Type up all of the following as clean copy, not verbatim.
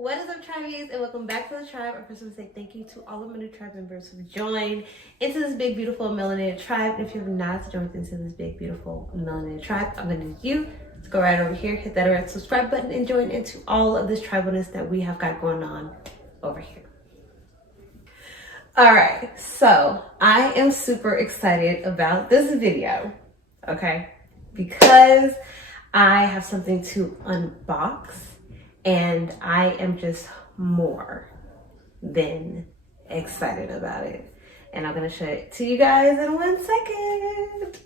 What is up, tribies, and welcome back to the tribe. I first want to say thank you to all of my new tribe members who joined into this big, beautiful, melanated tribe. And if you have not joined into this big, beautiful, melanated tribe, I'm going to need you to go right over here, hit that red subscribe button, and join into all of this tribalness that we have got going on over here. All right, so I am super excited about this video, okay? Because I have something to unbox. And I am just more than excited about it. And I'm gonna show it to you guys in 1 second.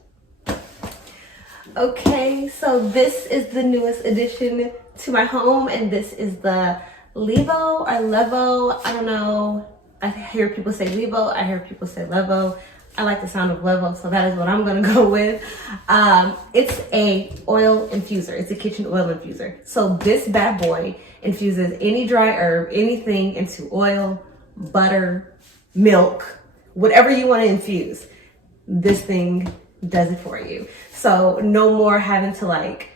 Okay, so this is the newest addition to my home, and this is the LEVO or LEVO. I don't know. I hear people say LEVO, I hear people say LEVO. I like the sound of LEVO, so that is what I'm gonna go with. It's a oil infuser. It's a kitchen oil infuser. So this bad boy infuses any dry herb, anything into oil, butter, milk, whatever you want to infuse. This thing does it for you. So no more having to like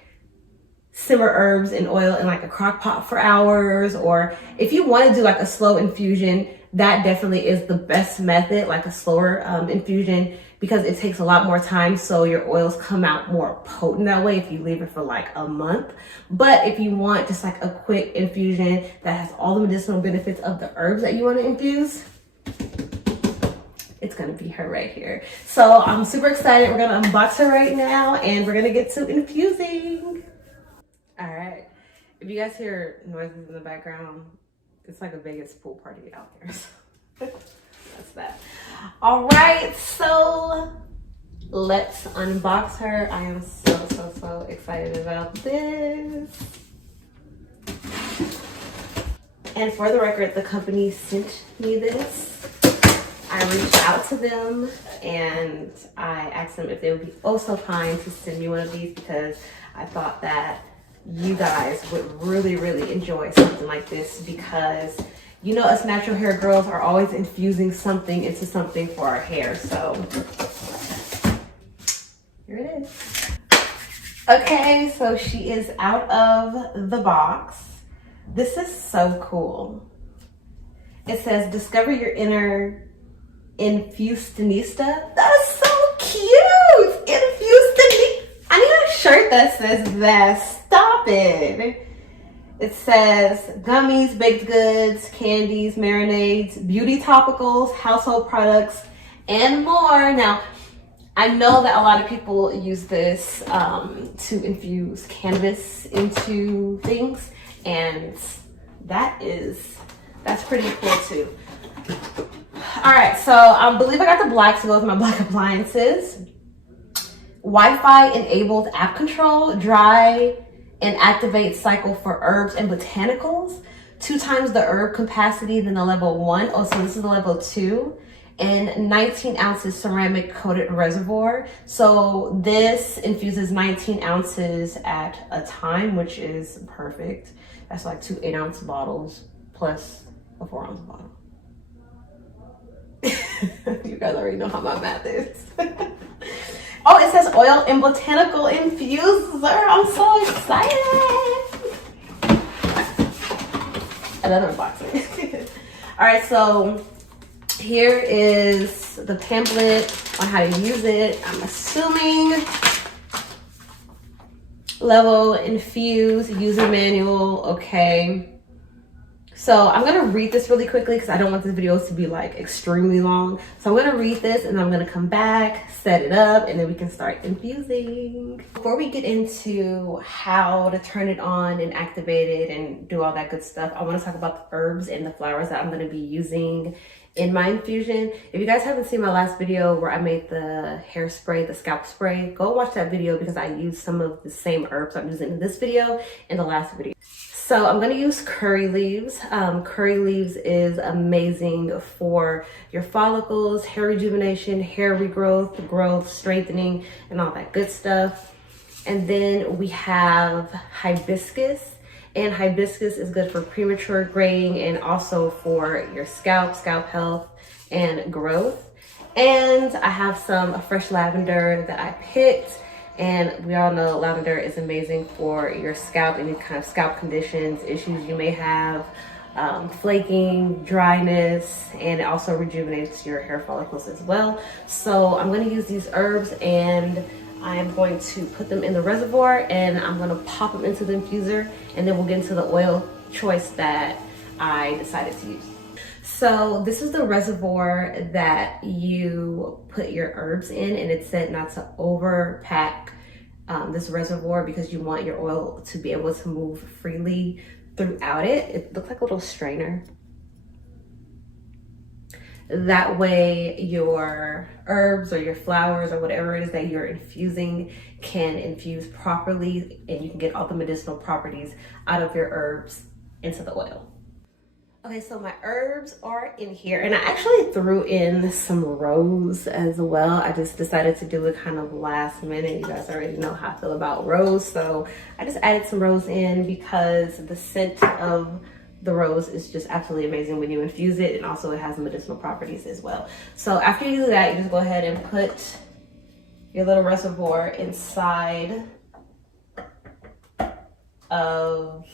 simmer herbs in oil in like a crock pot for hours, or if you want to do like a slow infusion, that definitely is the best method, like a slower infusion, because it takes a lot more time, so your oils come out more potent that way if you leave it for like a month. But if you want just like a quick infusion that has all the medicinal benefits of the herbs that you want to infuse, it's gonna be her right here. So I'm super excited. We're gonna unbox her right now, and we're gonna get to infusing. All right, if you guys hear noises in the background, it's like a Vegas pool party out there. So that's that. All right, so let's unbox her. I am so excited about this. And for the record, the company sent me this. I reached out to them and I asked them if they would be oh so kind to send me one of these, because I thought that you guys would really enjoy something like this, because you know us natural hair girls are always infusing something into something for our hair. So here it is. Okay, so she is out of the box. This is so cool. It says discover your inner Infusionista. That is so cute. Infusionista. I need a shirt that says that. Stop it. It says gummies, baked goods, candies, marinades, beauty topicals, household products, and more. Now, I know that a lot of people use this to infuse cannabis into things, and that's pretty cool too. All right, so I believe I got the black to go with my black appliances. Wi-Fi enabled app control, dry and activate cycle for herbs and botanicals, 2 times the herb capacity than the level 1. Oh, so this is the level 2, and 19 ounces ceramic coated reservoir. So this infuses 19 ounces at a time, which is perfect. That's like 2 8-ounce bottles plus a 4-ounce bottle. You guys already know how my math is. Oh, it says oil and botanical infuser. I'm so excited. Another unboxing. All right, so here is the pamphlet on how to use it. I'm assuming LEVO Infused user manual. Okay. So I'm gonna read this really quickly because I don't want this video to be like extremely long. So I'm gonna read this and I'm gonna come back, set it up, and then we can start infusing. Before we get into how to turn it on and activate it and do all that good stuff, I wanna talk about the herbs and the flowers that I'm gonna be using in my infusion. If you guys haven't seen my last video where I made the hairspray, the scalp spray, go watch that video because I used some of the same herbs I'm using in this video and the last video. So I'm gonna use curry leaves. Curry leaves is amazing for your follicles, hair rejuvenation, hair regrowth, growth, strengthening, and all that good stuff. And then we have hibiscus. And hibiscus is good for premature graying and also for your scalp health and growth. And I have some fresh lavender that I picked. And we all know lavender is amazing for your scalp, any kind of scalp conditions, issues you may have, flaking, dryness, and it also rejuvenates your hair follicles as well. So I'm going to use these herbs and I'm going to put them in the reservoir and I'm going to pop them into the infuser, and then we'll get into the oil choice that I decided to use. So this is the reservoir that you put your herbs in, and it said not to overpack this reservoir because you want your oil to be able to move freely throughout it. It looks like a little strainer. That way your herbs or your flowers or whatever it is that you're infusing can infuse properly, and you can get all the medicinal properties out of your herbs into the oil. Okay, so my herbs are in here, and I actually threw in some rose as well. I just decided to do it kind of last minute. You guys already know how I feel about rose, so I just added some rose in because the scent of the rose is just absolutely amazing when you infuse it, and also it has medicinal properties as well. So after you do that, you just go ahead and put your little reservoir inside of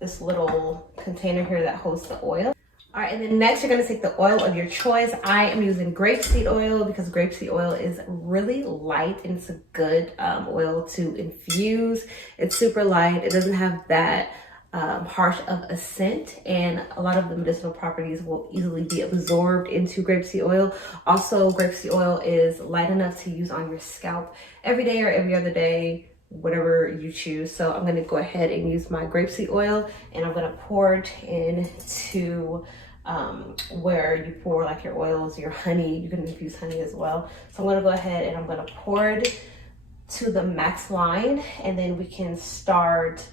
this little container here that holds the oil. All right, and then next you're gonna take the oil of your choice. I am using grapeseed oil because grapeseed oil is really light and it's a good oil to infuse. It's super light. It doesn't have that harsh of a scent, and a lot of the medicinal properties will easily be absorbed into grapeseed oil. Also, grapeseed oil is light enough to use on your scalp every day or every other day, whatever you choose. So I'm gonna go ahead and use my grapeseed oil, and I'm gonna pour it into where you pour like your oils, your honey. You can infuse honey as well. So I'm gonna go ahead and I'm gonna pour it to the max line, and then we can start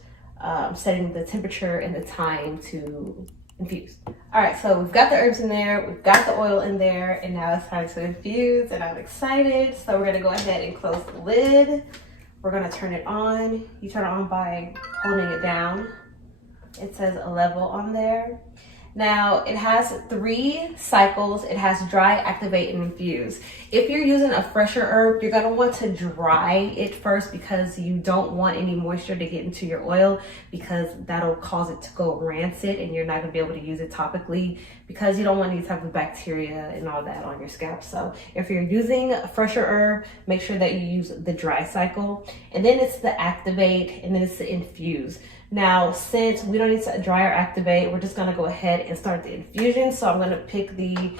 setting the temperature and the time to infuse. All right, so we've got the herbs in there, we've got the oil in there, and now it's time to infuse, and I'm excited. So we're gonna go ahead and close the lid. We're gonna turn it on. You turn it on by holding it down. It says LEVO on there. Now it has 3 cycles. It has dry, activate, and infuse. If you're using a fresher herb, you're gonna want to dry it first because you don't want any moisture to get into your oil, because that'll cause it to go rancid and you're not gonna be able to use it topically because you don't want any type of bacteria and all that on your scalp. So if you're using a fresher herb, make sure that you use the dry cycle, and then it's the activate, and then it's the infuse. Now, since we don't need to dry or activate, we're just gonna go ahead and start the infusion. So I'm gonna pick the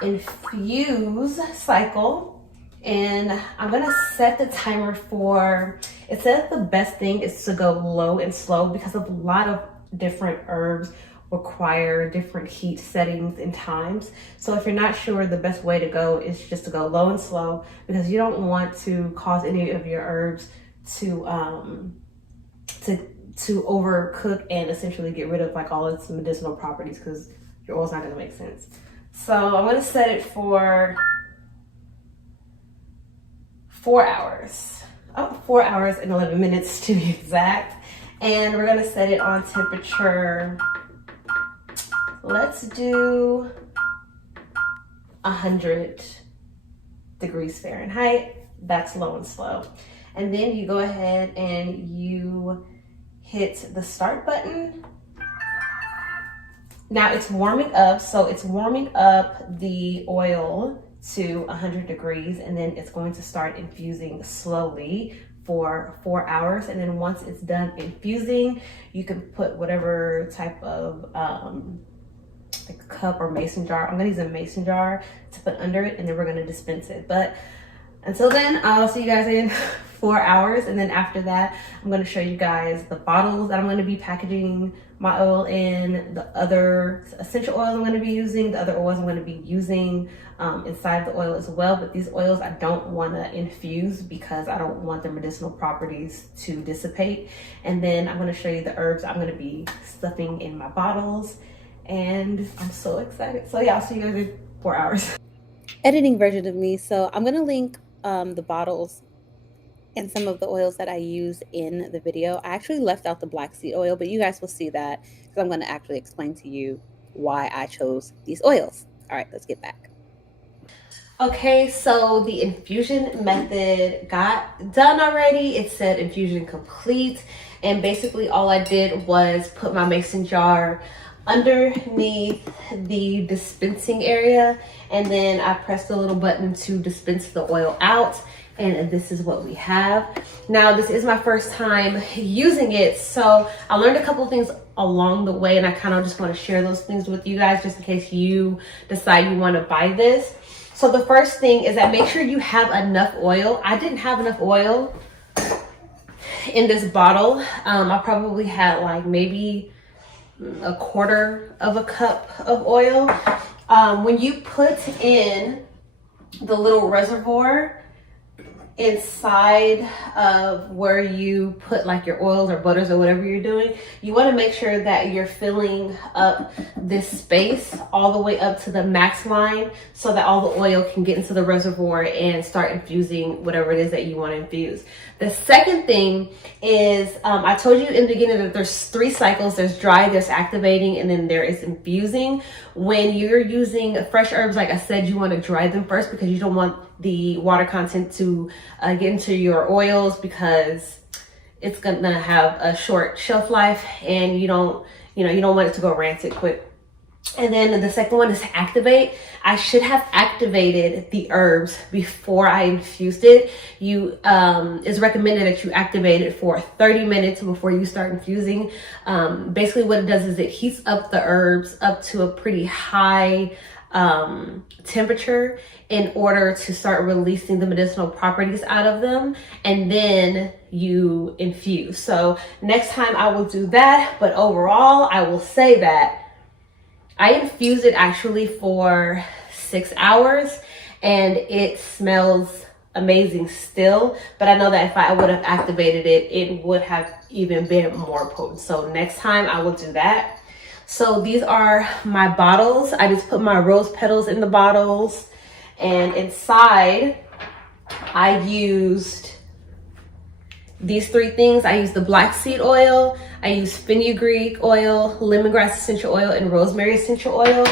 infuse cycle, and I'm gonna set the timer for, it says the best thing is to go low and slow because of a lot of different herbs require different heat settings and times. So if you're not sure, the best way to go is just to go low and slow, because you don't want to cause any of your herbs to overcook and essentially get rid of like all its medicinal properties, because your oil's not gonna make sense. So I'm gonna set it for 4 hours. 4 hours and 11 minutes to be exact. And we're gonna set it on temperature, let's do 100 degrees Fahrenheit. That's low and slow. And then you go ahead and you hit the start button. Now it's warming up, so it's warming up the oil to 100 degrees, and then it's going to start infusing slowly for 4 hours. And then once it's done infusing, you can put whatever type of like a cup or mason jar. I'm gonna use a mason jar to put under it, and then we're gonna dispense it. But until then, I'll see you guys in 4 hours. And then after that, I'm gonna show you guys the bottles that I'm gonna be packaging my oil in, the other essential oils I'm gonna be using, the other oils I'm gonna be using inside of the oil as well. But these oils I don't wanna infuse because I don't want their medicinal properties to dissipate. And then I'm gonna show you the herbs I'm gonna be stuffing in my bottles. And I'm so excited. So yeah, I'll see you guys in 4 hours. Editing version of me. So I'm gonna link the bottles and some of the oils that I use in the video. I actually left out the black seed oil, but you guys will see that because I'm going to actually explain to you why I chose these oils. All right, let's get back. Okay, so the infusion method got done already. It said infusion complete. And basically all I did was put my mason jar underneath the dispensing area. And then I pressed the little button to dispense the oil out. And this is what we have. Now, this is my first time using it. So I learned a couple of things along the way. And I kind of just want to share those things with you guys just in case you decide you want to buy this. So the first thing is that make sure you have enough oil. I didn't have enough oil in this bottle. I probably had like maybe a quarter of a cup of oil. When you put in the little reservoir inside of where you put like your oils or butters or whatever you're doing, you want to make sure that you're filling up this space all the way up to the max line so that all the oil can get into the reservoir and start infusing whatever it is that you want to infuse. The second thing is, I told you in the beginning that there's 3 cycles. There's dry, there's activating, and then there is infusing. When you're using fresh herbs, like I said, you want to dry them first because you don't want the water content to get into your oils because it's gonna have a short shelf life and you don't want it to go rancid quick. And then the second one is activate. I should have activated the herbs before I infused it. It's recommended that you activate it for 30 minutes before you start infusing. Basically what it does is it heats up the herbs up to a pretty high temperature in order to start releasing the medicinal properties out of them, and then you infuse. So next time I will do that, but overall I will say that I infused it actually for 6 hours and it smells amazing still, but I know that if I would have activated it, it would have even been more potent. So next time I will do that. So these are my bottles. I just put my rose petals in the bottles, and inside I used these 3 things. I used the black seed oil, I used fenugreek oil, lemongrass essential oil, and rosemary essential oil.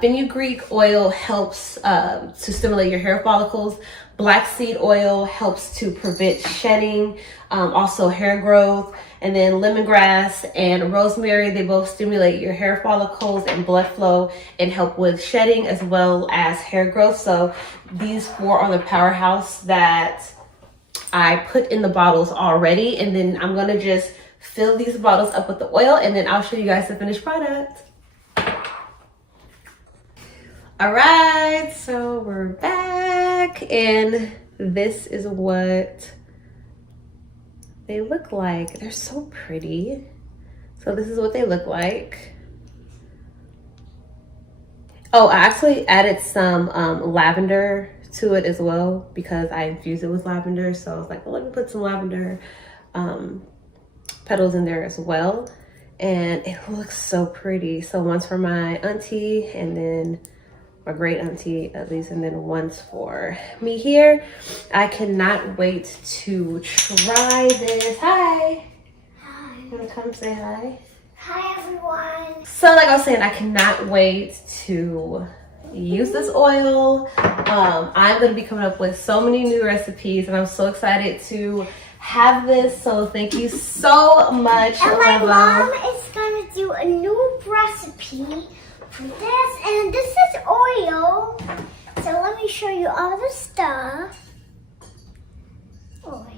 Fenugreek oil helps to stimulate your hair follicles. Black seed oil helps to prevent shedding, also hair growth. And then lemongrass and rosemary, they both stimulate your hair follicles and blood flow and help with shedding as well as hair growth. So these 4 are the powerhouse that I put in the bottles already. And then I'm gonna just fill these bottles up with the oil and then I'll show you guys the finished product. All right, so we're back and this is what they look like. They're so pretty. So this is what they look like. Oh, I actually added some lavender to it as well because I infused it with lavender. So I was like, well, let me put some lavender petals in there as well. And it looks so pretty. So one's for my auntie and then my great auntie at least, and then one's for me here. I cannot wait to try this. Hi. Hi. You wanna come say hi? Hi everyone. So like I was saying, I cannot wait to use this oil. I'm gonna be coming up with so many new recipes and I'm so excited to have this. So thank you so much. And my mom is gonna do a new recipe for this, and this is oil. So let me show you all the stuff. Oil.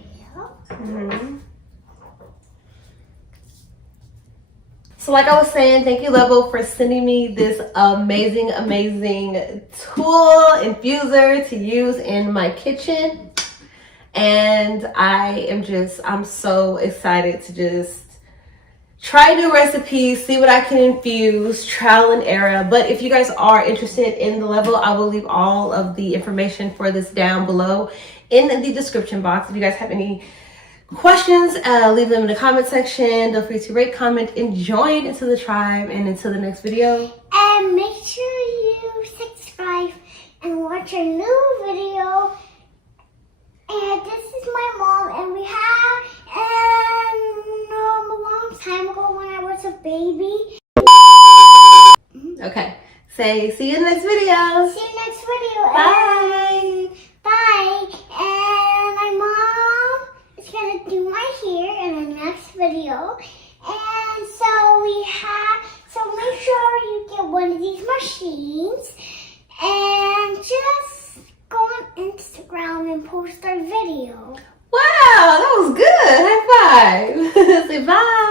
So like I was saying, thank you LEVO for sending me this amazing tool infuser to use in my kitchen. And I'm so excited to just try new recipes, see what I can infuse, trial and error. But if you guys are interested in the LEVO, I will leave all of the information for this down below in the description box. If you guys have any questions, leave them in the comment section. Don't forget to rate, comment, and join into the tribe. And until the next video. And make sure you subscribe and watch our new video. And this is my mom, and we have, a long time ago when I was a baby. Okay. Say, see you in the next video. See you next video. Bye. Bye. And my mom is gonna do my hair in the next video. And so make sure you get one of these machines and just go on Instagram and post our video. Wow, that was good. High five. Say bye.